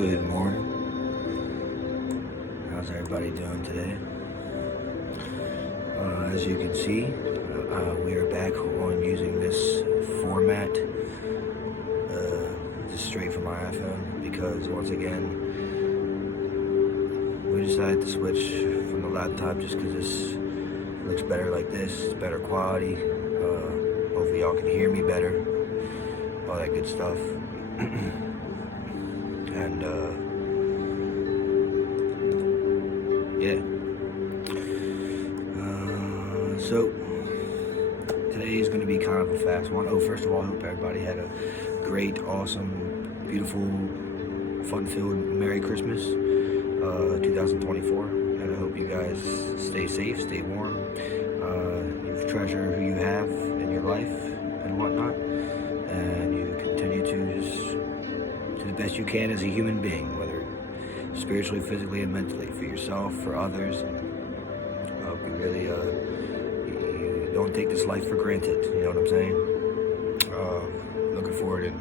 Good morning. How's everybody doing today? As you can see, we are back on using this format just straight from my iPhone because once again we decided to switch from the laptop just because this looks better like this. It's better quality. Hopefully y'all can hear me better. All that good stuff. And yeah. So today is going to be kind of a fast one. First of all, I hope everybody had a great, awesome, beautiful, fun-filled Merry Christmas 2024. And I hope you guys stay safe, stay warm. You treasure who you have in your life and whatnot. And you continue to just do the best you can as a human being, whether spiritually, physically, and mentally, for yourself, for others. We really you don't take this life for granted, you know what I'm saying? Looking forward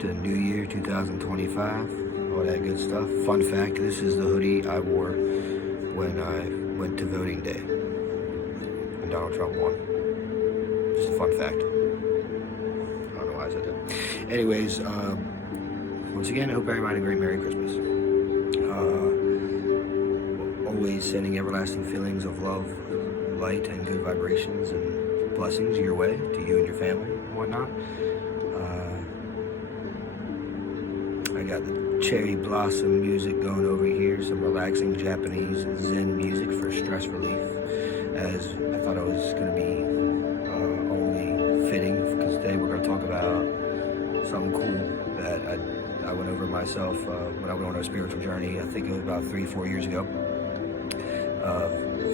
to the new year, 2025, all that good stuff. Fun fact, this is the hoodie I wore when I went to voting day, when Donald Trump won. Just a fun fact. I don't know why I said that. Anyways, once again, I hope everybody had a great Merry Christmas. Always sending everlasting feelings of love, light, and good vibrations and blessings your way, to you and your family and whatnot. I got the cherry blossom music going over here, some relaxing Japanese Zen music for stress relief, as I thought it was going to be only fitting, because today we're going to talk about something cool that I went over myself when I went on a spiritual journey. I think it was about 3-4 years ago.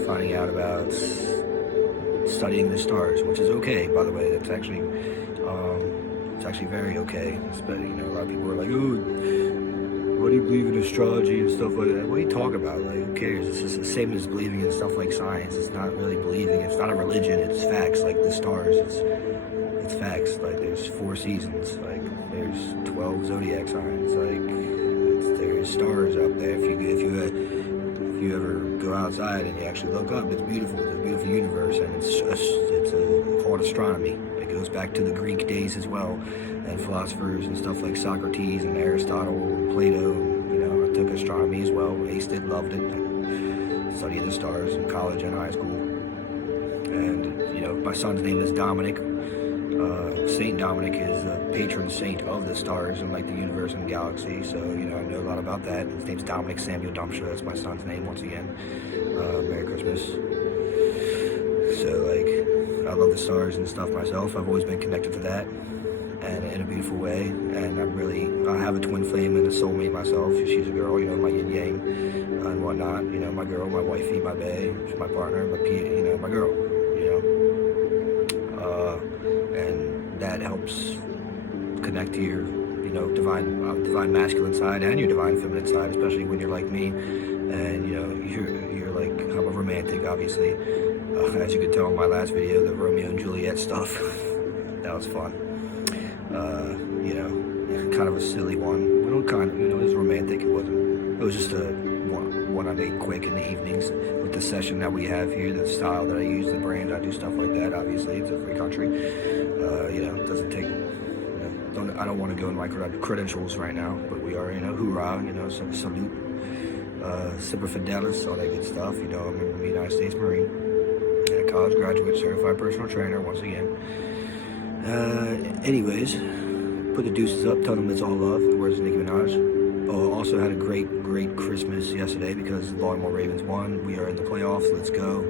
Finding out about studying the stars, which is okay, by the way. It's actually very okay. But, you know, a lot of people are like, "Oh, what do you believe in astrology and stuff like that?" What are you talking about? Like, who cares? It's just the same as believing in stuff like science. It's not really believing. It's not a religion. It's facts. Like the stars. It's facts. Like there's 4 seasons. Like there's 12 zodiac signs. Like there's stars out there. If you ever go outside and you actually look up, it's beautiful. It's a beautiful universe, and it's called astronomy. It goes back to the Greek days as well, and philosophers and stuff like Socrates and Aristotle and Plato. And, you know, I took astronomy as well. Aced it, loved it. I studied the stars in college and high school. And you know, my son's name is Dominic. Saint Dominic is the patron saint of the stars and like the universe and galaxy. So, you know, I know a lot about that. His name's Dominic Samuel Dumsha. That's my son's name once again. Merry Christmas. So, like, I love the stars and stuff myself. I've always been connected to that, and in a beautiful way. And I have a twin flame and a soulmate myself. She's a girl, you know, my Yin-Yang and whatnot. You know, my girl, my wifey, my bae, she's my partner, my girl, you know. And that helps connect to your, you know, divine masculine side and your divine feminine side, especially when you're like me, and you know, you're like, I'm a romantic, obviously. As you could tell in my last video, the Romeo and Juliet stuff, that was fun. You know, kind of a silly one. Well, kind of, you know, it was romantic. It was just a one I made quick in the evenings with the session that we have here, the style that I use, the brand, I do stuff like that. Obviously, it's a free country. You know, it doesn't take, you know, I don't want to go in my credentials right now, but we are, you know, hoorah, you know, salute, semper fidelis, all that good stuff. You know, I'm a United States Marine and a college graduate, certified personal trainer, once again. Anyways, put the deuces up, tell them it's all love, the words of Nicki Minaj. Also had a great Christmas yesterday because the Baltimore Ravens won. We are in the playoffs. Let's go.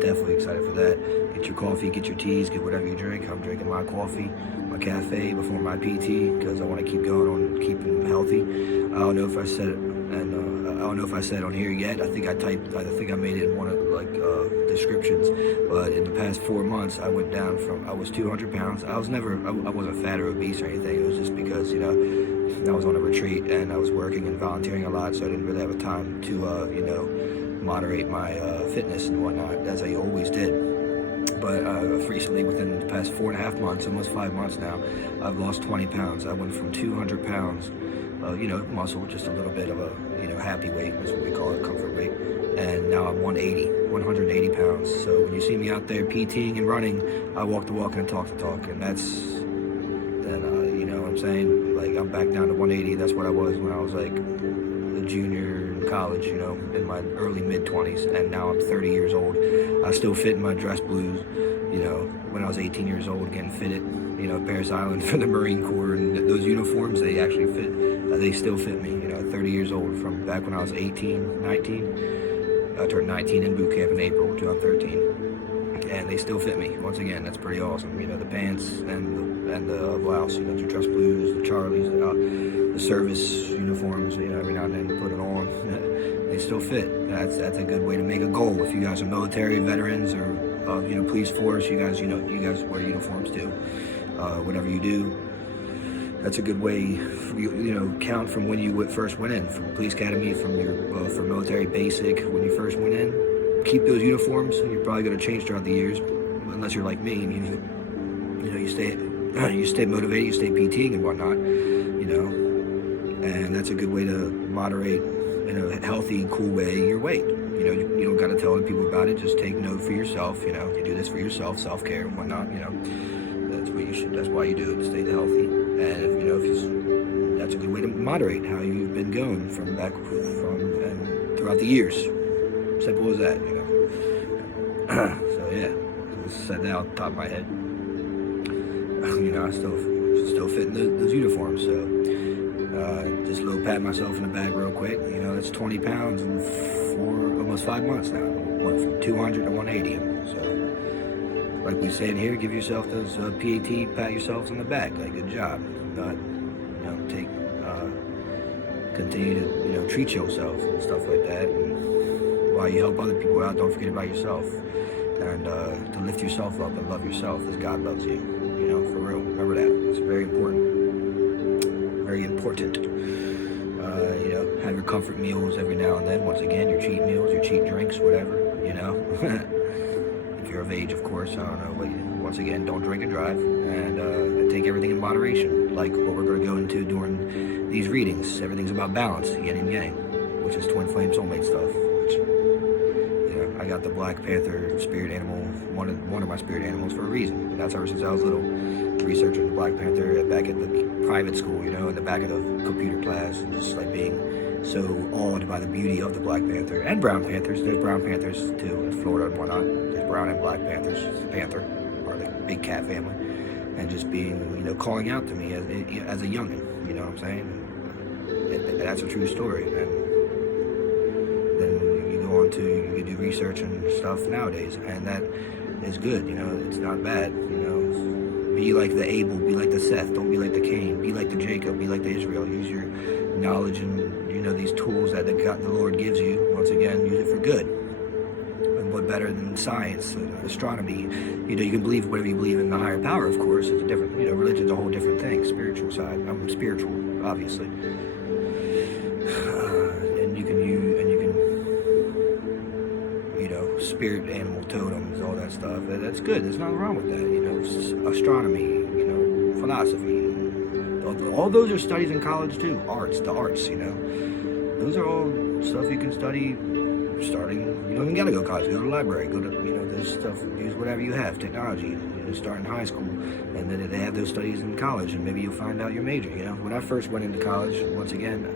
Definitely excited for that. Get your coffee, get your teas, get whatever you drink. I'm drinking my coffee, my cafe before my PT because I want to keep going on keeping healthy. I don't know if I said it, and I don't know if I said it on here yet. I think I made it in one of the descriptions. But in the past 4 months, I went down I was 200 pounds. I wasn't fat or obese or anything. It was just because, you know, I was on a retreat and I was working and volunteering a lot, so I didn't really have time to, you know, moderate my fitness and whatnot, as I always did. But recently, within the past 4.5 months, almost 5 months now, I've lost 20 pounds. I went from 200 pounds, muscle, just a little bit of a, happy weight, that's what we call it, comfort weight. And now I'm 180 pounds. So when you see me out there PTing and running, I walk the walk and talk the talk. And that's, then, you know what I'm saying? Like, I'm back down to 180. That's what I was when I was like a junior in college, in my early mid-20s. And now I'm 30 years old. I still fit in my dress blues, when I was 18 years old, getting fitted, Paris Island for the Marine Corps. And those uniforms, they actually fit, they still fit me, 30 years old, from back when I was 18, 19. I turned 19 in boot camp in April 2013, and they still fit me. Once again, that's pretty awesome. The pants and the blouse, the dress blues, the Charlies, the service uniforms. Every now and then put it on. They still fit. That's a good way to make a goal. If you guys are military veterans or police force, you guys wear uniforms too. Whatever you do, that's a good way. Count from when you first went in, from police academy, from your for military basic, when you first went in. Keep those uniforms. You're probably going to change throughout the years, unless you're like me. You stay motivated, you stay PTing and whatnot. And that's a good way to moderate, a healthy, cool way your weight. You don't got to tell other people about it. Just take note for yourself. You do this for yourself, self-care and whatnot. That's what you should. That's why you do it, to stay healthy. And that's a good way to moderate how you've been going and throughout the years. Simple as that, So yeah, just said that off the top of my head. I still fit in those uniforms. So just a little pat myself in the back real quick. That's 20 pounds in almost 5 months now. Went from 200 to 180. So like we said here, give yourself those PAT, pat yourselves on the back. Like, good job. Continue to treat yourself and stuff like that. And while you help other people out, don't forget about yourself. And to lift yourself up and love yourself as God loves you. For real. Remember that. It's very important. Very important. Have your comfort meals every now and then. Once again, your cheat meals, your cheat drinks, whatever. If you're of age, of course. I don't know. Once again, don't drink and drive. And take everything in moderation. Like what we're going to go into during these readings. Everything's about balance. Yin and Yang. Which is twin flame soulmate stuff. Which, I got the Black Panther spirit animal, one of my spirit animals, for a reason. And that's ever since I was little, researching the Black Panther back at the private school, in the back of the computer class, and just like being so awed by the beauty of the Black Panther and brown panthers. There's brown panthers too in Florida and whatnot. There's brown and black panthers. It's a panther, or the big cat family, and just being, calling out to me as a youngin. You know what I'm saying? And that's a true story. And then you go on to you do research and stuff nowadays, and that is good. It's not bad. Be like the Abel, be like the Seth, don't be like the Cain, be like the Jacob, be like the Israel. Use your knowledge and these tools that the Lord gives you. Once again, use it for good. And what better than science, astronomy? You can believe whatever you believe in the higher power. Of course, it's a different. Religion's a whole different thing. Spiritual side. I'm spiritual, obviously. And you can spirit animal totems, all that stuff. That's good. There's nothing wrong with that. Astronomy, philosophy. All those are studies in college too. The arts. Those are all stuff you can study. Starting, you don't even gotta go to college. Go to the library. Go to there's stuff. Use whatever you have. Technology. Start in high school, and then they have those studies in college, and maybe you'll find out your major. When I first went into college, once again,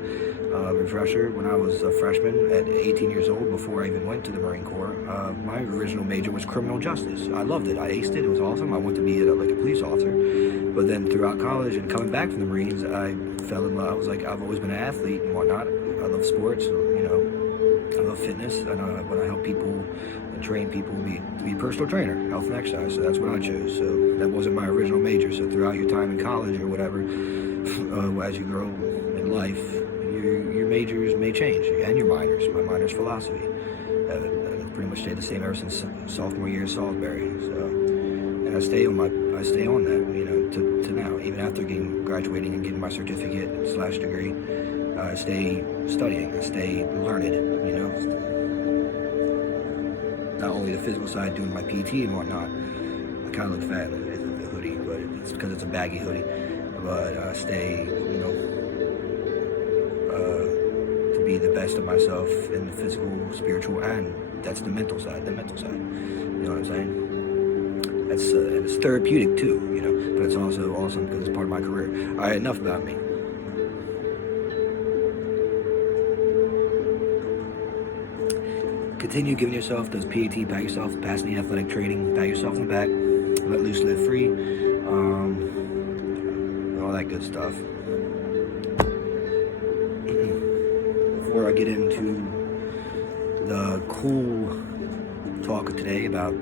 refresher, when I was a freshman at 18 years old, before I even went to the Marine Corps, my original major was criminal justice. I loved it. I aced it. It was awesome. I wanted to be like a police officer. But then throughout college and coming back from the Marines, I fell in love. I was like, I've always been an athlete and whatnot. I love sports. I love fitness, and I want to help people and train people to be a personal trainer, health and exercise. So that's what I chose. So that wasn't my original major. So throughout your time in college or whatever, as you grow in life, your majors may change, and your minors. My minor's philosophy. Pretty much stayed the same ever since sophomore year at Salisbury. So, and I stay on that, to now, even after graduating and getting my certificate / degree. I stay studying. I stay learned. Not only the physical side, doing my PT and whatnot, kind of look fat in the hoodie, but it's because it's a baggy hoodie. But I stay, to be the best of myself in the physical, spiritual, and that's the mental side. You know what I'm saying? And it's therapeutic too, but it's also awesome because it's part of my career. All right, enough about me. Continue giving yourself those PAT, pat yourself, passing the athletic training, pat yourself in the back, let loose, live free, all that good stuff. Before I get into the cool talk of today about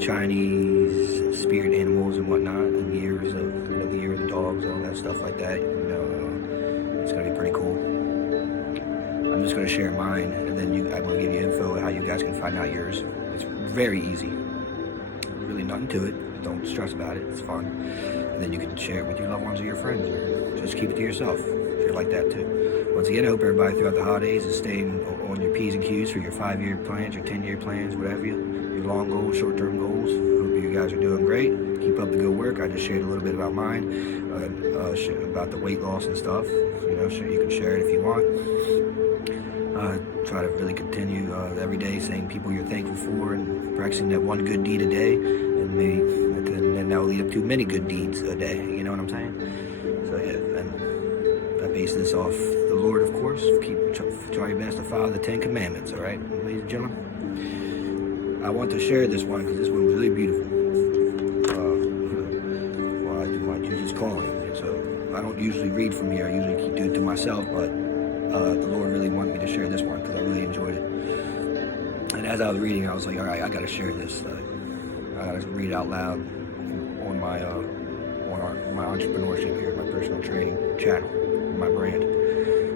Chinese spirit animals and whatnot, and years of the year of the dogs, all that stuff like that, it's gonna be pretty cool. I'm just going to share mine, and then I'm going to give you info on how you guys can find out yours. It's very easy. Really nothing to it. Don't stress about it. It's fun. And then you can share it with your loved ones or your friends, or just keep it to yourself if you're like that too. Once again, I hope everybody throughout the holidays is staying on your P's and Q's for your 5-year plans, your 10-year plans, whatever your long goals, short-term goals. Hope you guys are doing great. Keep up the good work. I just shared a little bit about mine, about the weight loss and stuff. Sure, you can share it if you want. Try to really continue every day saying people you're thankful for and practicing that one good deed a day, and that will lead up to many good deeds a day. You know what I'm saying? So yeah, and I base this off the Lord, of course. Try your best to follow the 10 Commandments. All right, ladies and gentlemen. I want to share this one because this one was really beautiful. While I do my Jesus calling, so I don't usually read from here. I usually do it to myself, but the Lord really wanted me to share this one because I really enjoyed it. And as I was reading, I was like, all right, I got to share this. I got to read it out loud on my entrepreneurship here, my personal training channel, my brand.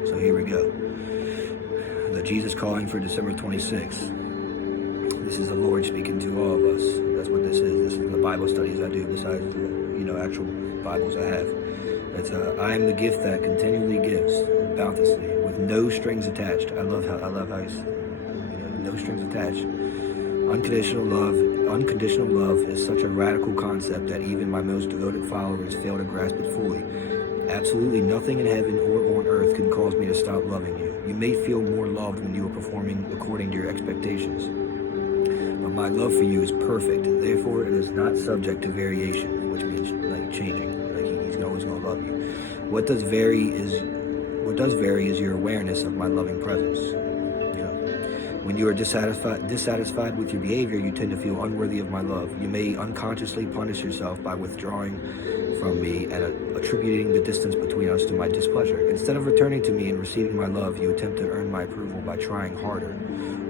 So here we go. The Jesus calling for December 26th. This is the Lord speaking to all of us. That's what this is. This is the Bible studies I do besides the actual Bibles I have. It's I am the gift that continually gives bounteously with no strings attached. I love how you no strings attached. Unconditional love is such a radical concept that even my most devoted followers fail to grasp it fully. Absolutely nothing in heaven or on earth can cause me to stop loving you. You may feel more loved when you are performing according to your expectations. But my love for you is perfect. Therefore, it is not subject to variation, which means like changing. He's always going to love you. What does vary is your awareness of my loving presence. When you are dissatisfied with your behavior, you tend to feel unworthy of my love. You may unconsciously punish yourself by withdrawing from me and attributing the distance between us to my displeasure. Instead of returning to me and receiving my love, you attempt to earn my approval by trying harder.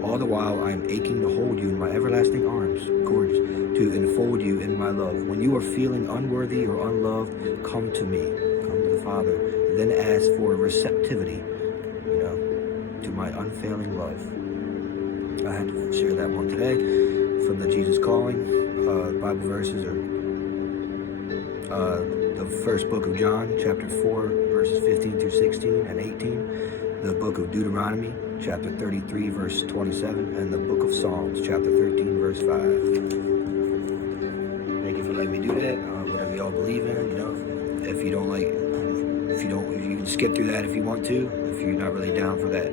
All the while, I am aching to hold you in my everlasting arms, gorgeous, to enfold you in my love. When you are feeling unworthy or unloved, come to me, come to the Father, then ask for receptivity, to my unfailing love. I had to share that one today from the Jesus Calling. Bible verses are the first book of John, chapter 4, verses 15 through 16 and 18. The book of Deuteronomy, chapter 33, verse 27, and the book of Psalms, chapter 13, verse 5. Thank you for letting me do that. Whatever y'all believe in, if you don't like, you can skip through that if you want to. If you're not really down for that,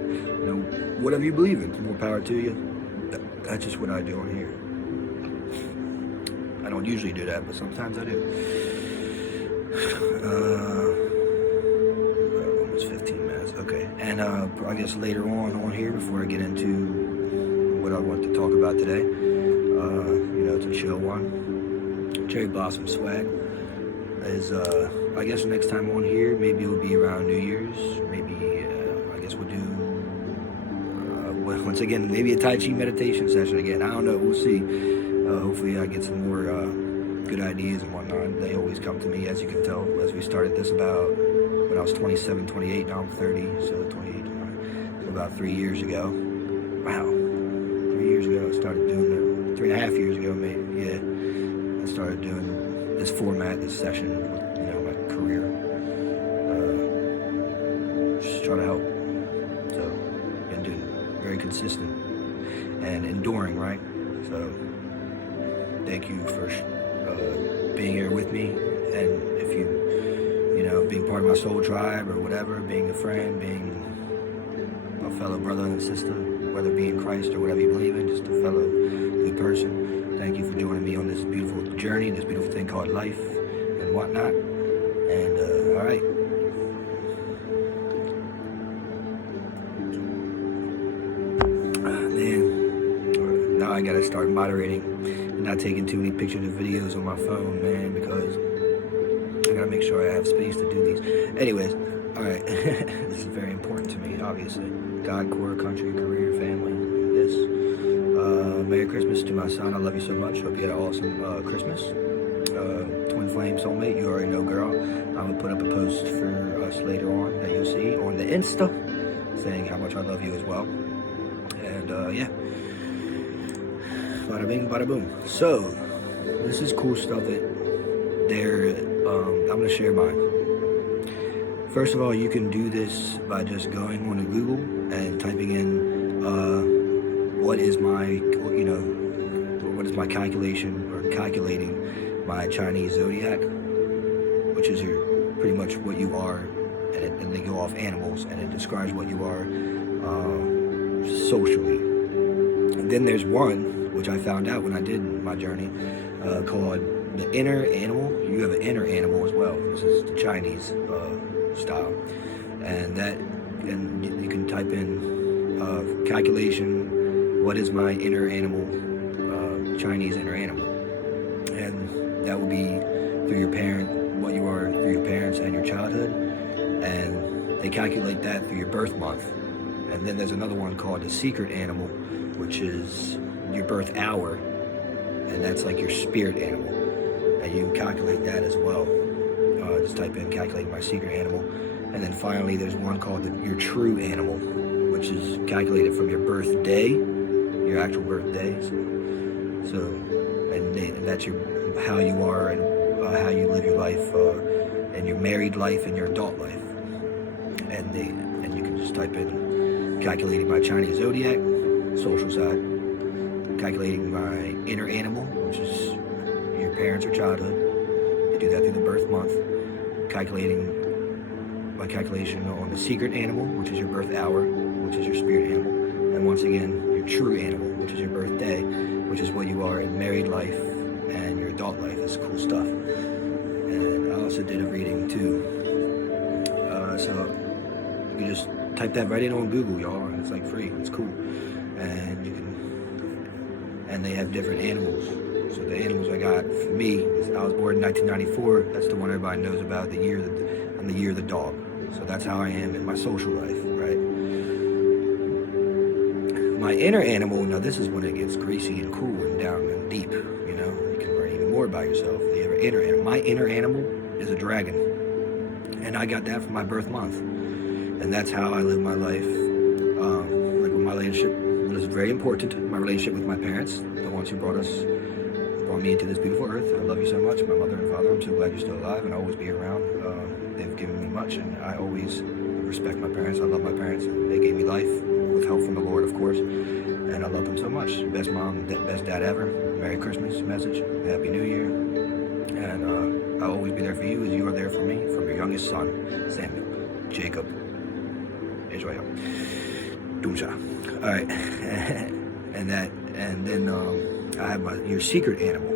whatever you believe in, more power to you. That's just what I do on here. I don't usually do that, but sometimes I do. Almost 15 minutes. Okay, and I guess later on here, before I get into what I want to talk about today, to show one, Cherry Blossom Swag is, I guess next time on here, maybe it'll be around New Year's, maybe, I guess we'll do, once again, maybe a Tai Chi meditation session again, I don't know, we'll see. Hopefully I get some more good ideas and whatnot. They always come to me, as you can tell, as we started this about when I was 27, 28, now I'm 30, so 28, so about 3 years ago. Wow, 3 years ago I started doing it, 3.5 years ago maybe, yeah. I started doing this format, this session with, my career. Just trying to help. So, been doing very consistent and enduring, right? So, thank you for being here with me, and if you know, being part of my soul tribe or whatever, being a friend, being a fellow brother and sister, whether it be in Christ or whatever you believe in, just a fellow good person. Thank you for joining me on this beautiful journey, this beautiful thing called life and whatnot. And all right. Man, now I gotta start moderating and not taking too many pictures and videos on my phone, man, because I gotta make sure I have space to do these. Anyways, all right. This is very important to me, obviously. God, core, country, career, family, this. Merry Christmas to my son. I love you so much. Hope you had an awesome Christmas. Twin flame soulmate, you already know, girl. I'm gonna put up a post for us later on that you'll see on the Insta saying how much I love you as well. And yeah, bada bing, bada boom. So this is cool stuff that I'm gonna share mine. First of all, you can do this by just going on to Google and typing in what is my calculation or calculating my Chinese zodiac, which is pretty much what you are, and they go off animals, and it describes what you are socially. And then there's one, which I found out when I did my journey, called the inner animal. You have an inner animal as well. This is the Chinese style, and you can type in calculation, what is my inner animal, Chinese inner animal, and that will be through your parent, what you are through your parents and your childhood, and they calculate that through your birth month. And then there's another one called the secret animal, which is your birth hour, and that's like your spirit animal, and you can calculate that as well. Just type in calculate my secret animal. And then finally there's one called your true animal, which is calculated from your birthday, your actual birthday. So and that's how you are and how you live your life, and your married life and your adult life. And you can just type in calculating my Chinese zodiac, social side, calculating my inner animal, which is your parents or childhood. You do that through the birth month. Calculating my calculation on the secret animal, which is your birth hour, which is your spirit animal, and once again your true animal, which is your birthday, which is what you are in married life and your adult life. It's cool stuff. And I also did a reading too, so you can just type that right in on Google, y'all, and it's like free. It's cool, and you can, and they have different animals. So the animals I got for me is, I was born in 1994. That's the one everybody knows about. I'm the year of the dog. So that's how I am in my social life, right? My inner animal, now this is when it gets greasy and cool and down and deep, you know? You can learn even more about yourself. You have an inner animal. My inner animal is a dragon. And I got that from my birth month. And that's how I live my life. Like with my relationship, what is very important, my relationship with my parents, the ones who brought me into this beautiful earth. I love you so much, my mother and father. I'm so glad you're still alive, and I'll always be around. They've given me much, and I always respect my parents. I love my parents. They gave me life with help from the Lord, of course, and I love them so much. Best mom, best dad ever. Merry Christmas message, Happy New Year, and I'll always be there for you as you are there for me, from your youngest son, Samuel, Jacob, Israel, Dumsha. All right, and then I have your secret animal.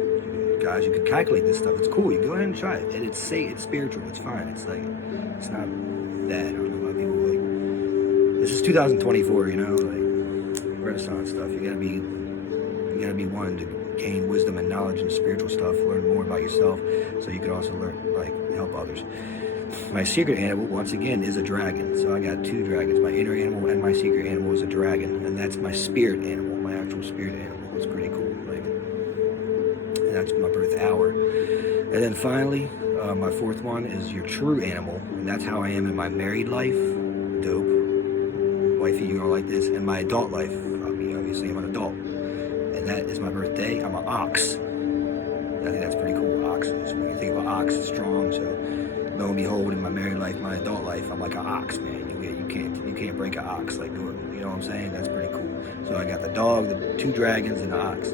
Guys, you can calculate this stuff. It's cool. You can go ahead and try it. And it's safe. It's spiritual. It's fine. It's like, it's not bad. I don't know why people like. This is 2024. You know, like Renaissance stuff. You gotta be one to gain wisdom and knowledge and spiritual stuff. Learn more about yourself, so you can also learn, like, help others. My secret animal, once again, is a dragon. So I got two dragons. My inner animal and my secret animal is a dragon, and that's my spirit animal. My actual spirit animal. It's pretty cool. Like, and that's my birth hour. And then finally, my fourth one is your true animal, and that's how I am in my married life. Dope. Wifey, you're gonna like this. And my adult life, obviously I'm an adult, and that is my birthday. I'm an ox. I think that's pretty cool. Oxes. When you think about ox, it's strong. So lo and behold, in my married life, my adult life, I'm like an ox, man. You can't break an ox, like, you know what I'm saying? That's pretty cool. So I got the dog, the two dragons, and the ox.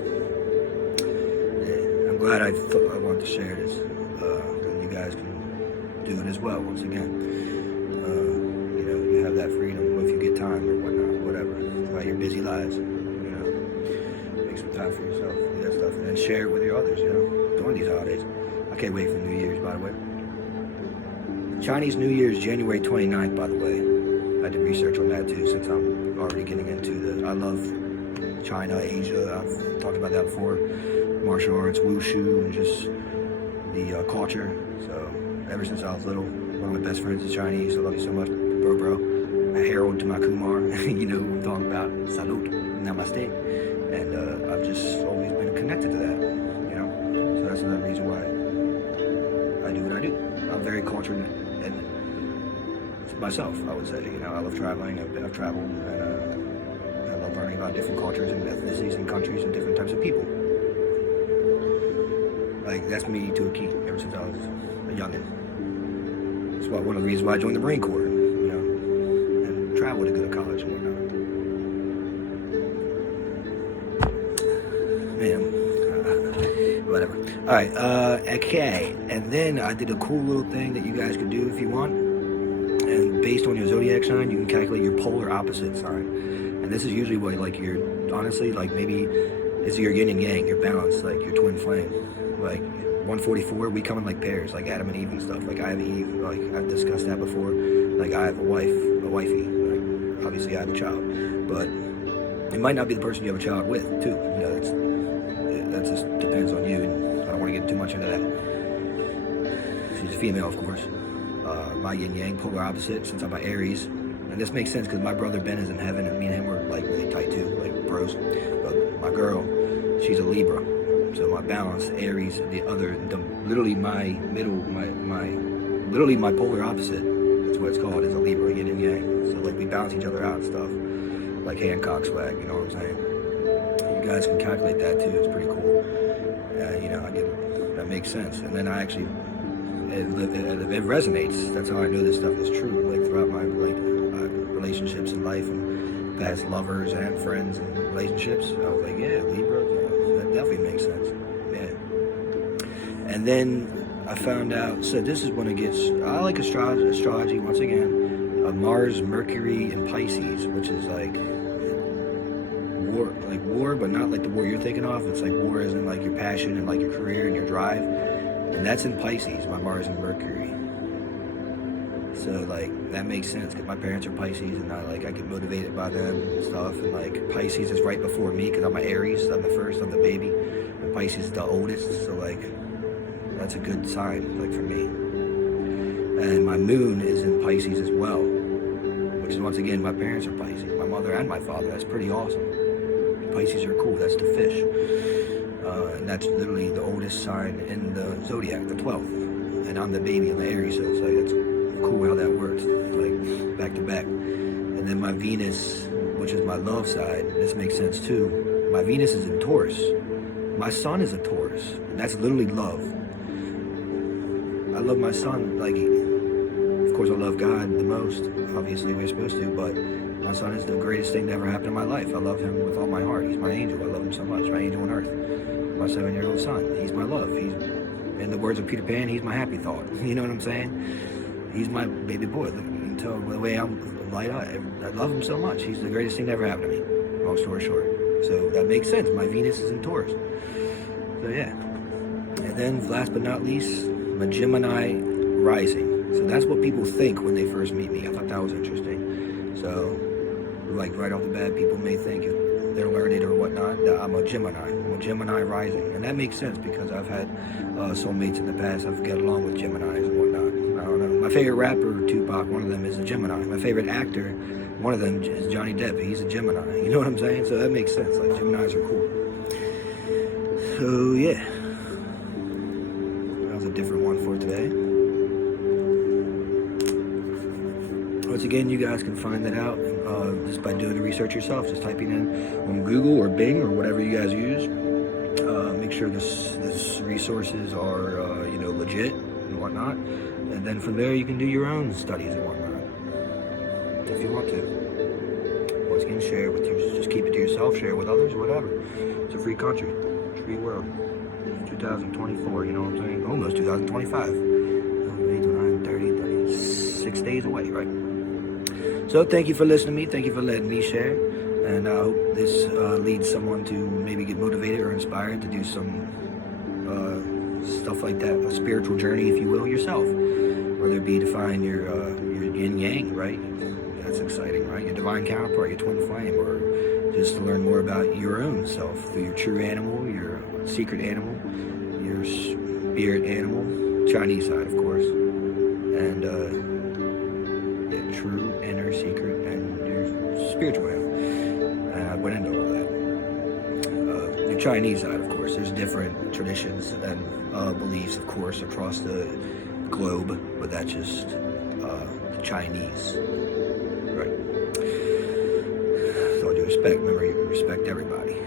Yeah, I'm glad I want to share this, and you guys can do it as well. Once again, you know, you have that freedom if you get time or whatnot, whatever, about your busy lives. You know, make some time for yourself, do that stuff, and then share it with your others. You know, during these holidays. I can't wait for New Year's, by the way. Chinese New Year is January 29th, by the way. I did research on that too, since I'm already getting into I love China, Asia. I've talked about that before. Martial arts, wushu, and just the culture. So ever since I was little, one of my best friends is Chinese. I love you so much, bro. A herald to my Kumar. You know who I'm talking about. Salute, namaste. And I've just always been connected to that. You know, so that's another reason why I do what I do. I'm very cultured and myself, I would say. You know, I love traveling. I've traveled, and I love learning about different cultures and ethnicities and countries and different types of people. Like, that's me to a key ever since I was a youngin'. That's why one of the reasons why I joined the Marine Corps, you know, and traveled to go to college and whatnot. Man, whatever. All right, okay. And then I did a cool little thing that you guys could do if you want. And based on your zodiac sign, you can calculate your polar opposite sign. And this is usually what, like, your, honestly, like, maybe it's your yin and yang, your balance, like your twin flame. Like 144, we come in like pairs, like Adam and Eve and stuff. Like I have Eve, like I've discussed that before. Like I have a wifey. Like, obviously I have a child, but it might not be the person you have a child with, too. You know, that just depends on you, and I don't want to get too much into that. She's a female, of course. My yin-yang, polar opposite, since I'm an Aries. And this makes sense because my brother Ben is in heaven, and me and him were like really tight too, like bros. But my girl, she's a Libra. So my balance, Aries, literally my polar opposite, that's what it's called, is a Libra, yin and yang. So like we balance each other out and stuff, like Hancock swag, you know what I'm saying? You guys can calculate that too, it's pretty cool. You know, that makes sense. And then I actually, it resonates. That's how I know this stuff is true, like throughout my relationships in life and past lovers and friends and relationships. I was like, yeah, Libra, that definitely makes sense. Yeah. And then I found out, so this is when it gets, I like astrology once again, Mars, Mercury, and Pisces, which is like war, but not like the war you're thinking of. It's like war as in like your passion and like your career and your drive. And that's in Pisces, my Mars and Mercury. So like that makes sense because my parents are Pisces, and I get motivated by them and stuff. And like Pisces is right before me because I'm an Aries. I'm the first, I'm the baby, and Pisces is the oldest. So like that's a good sign, like for me. And my moon is in Pisces as well, which is once again my parents are Pisces, my mother and my father. That's pretty awesome. Pisces are cool. That's the fish. And that's literally the oldest sign in the zodiac, the 12th. And I'm the baby in the Aries, so it's like, it's cool how that works, like back to back. And then my Venus, which is my love side, this makes sense too. My Venus is in Taurus. My sun is a Taurus. And that's literally love. I love my son, like, of course I love God the most, obviously we're supposed to, but my son is the greatest thing that ever happened in my life. I love him with all my heart. He's my angel. I love him so much. My angel on earth. My 7-year-old son. He's my love. He's, in the words of Peter Pan, he's my happy thought. You know what I'm saying? He's my baby boy. Look, you can tell the way I'm light-eyed. I love him so much. He's the greatest thing that ever happened to me. Long story short. So that makes sense. My Venus is in Taurus. So yeah. And then last but not least, my Gemini rising. So that's what people think when they first meet me. I thought that was interesting. So like right off the bat, people may think if they're learned or whatnot that I'm a Gemini. I'm a Gemini rising. And that makes sense because I've had soulmates in the past. I've got along with Geminis and whatnot. I don't know. My favorite rapper, Tupac, one of them is a Gemini. My favorite actor, one of them is Johnny Depp. He's a Gemini. You know what I'm saying? So that makes sense. Like Geminis are cool. So yeah. That was a different one for today. Once again, you guys can find that out just by doing the research yourself, just typing in on Google or Bing or whatever you guys use. Make sure this resources are legit and whatnot, and then from there you can do your own studies and whatnot if you want to. Once again, share it with just keep it to yourself, share it with others, whatever. It's a free country, free world. 2024, you know what I'm saying? Almost 2025. 6 days away, right? So thank you for listening to me. Thank you for letting me share. And I hope this leads someone to maybe get motivated or inspired to do some stuff like that, a spiritual journey, if you will, yourself. Whether it be to find your Yin-Yang, right? That's exciting, right? Your divine counterpart, your twin flame, or just to learn more about your own self through your true animal, your secret animal, your spirit animal, Chinese side, of course, and your true inner secret and your spiritual animal. And I went into all that. Your Chinese side, of course, there's different traditions and beliefs, of course, across the globe, but that's just the Chinese, right? So due respect, remember you respect everybody.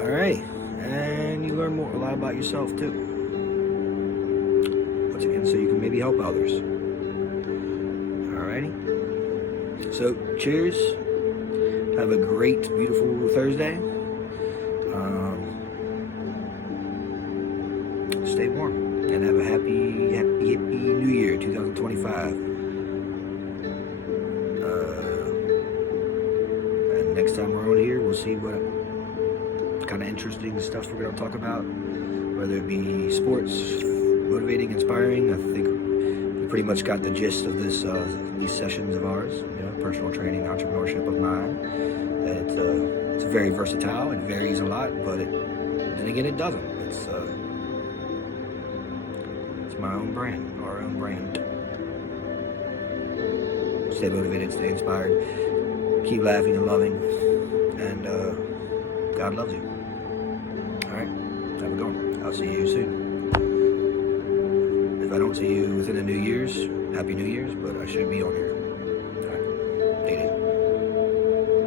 All right, and you learn a lot about yourself too. Once again, so you can maybe help others. Alrighty. So cheers. Have a great, beautiful Thursday. Stay warm and have a happy New Year, 2025. And next time we're on here, we'll see what kind of interesting stuff we're going to talk about, whether it be sports, motivating, inspiring. I think we pretty much got the gist of this these sessions of ours. You know, personal training, entrepreneurship of mine. That it's very versatile. It varies a lot, but then again, it doesn't. It's my own brand, our own brand. Stay motivated, stay inspired, keep laughing and loving, and God loves you. All right, have a good one. I'll see you soon. If I don't see you within the New Year's, Happy New Year's, but I should be on here.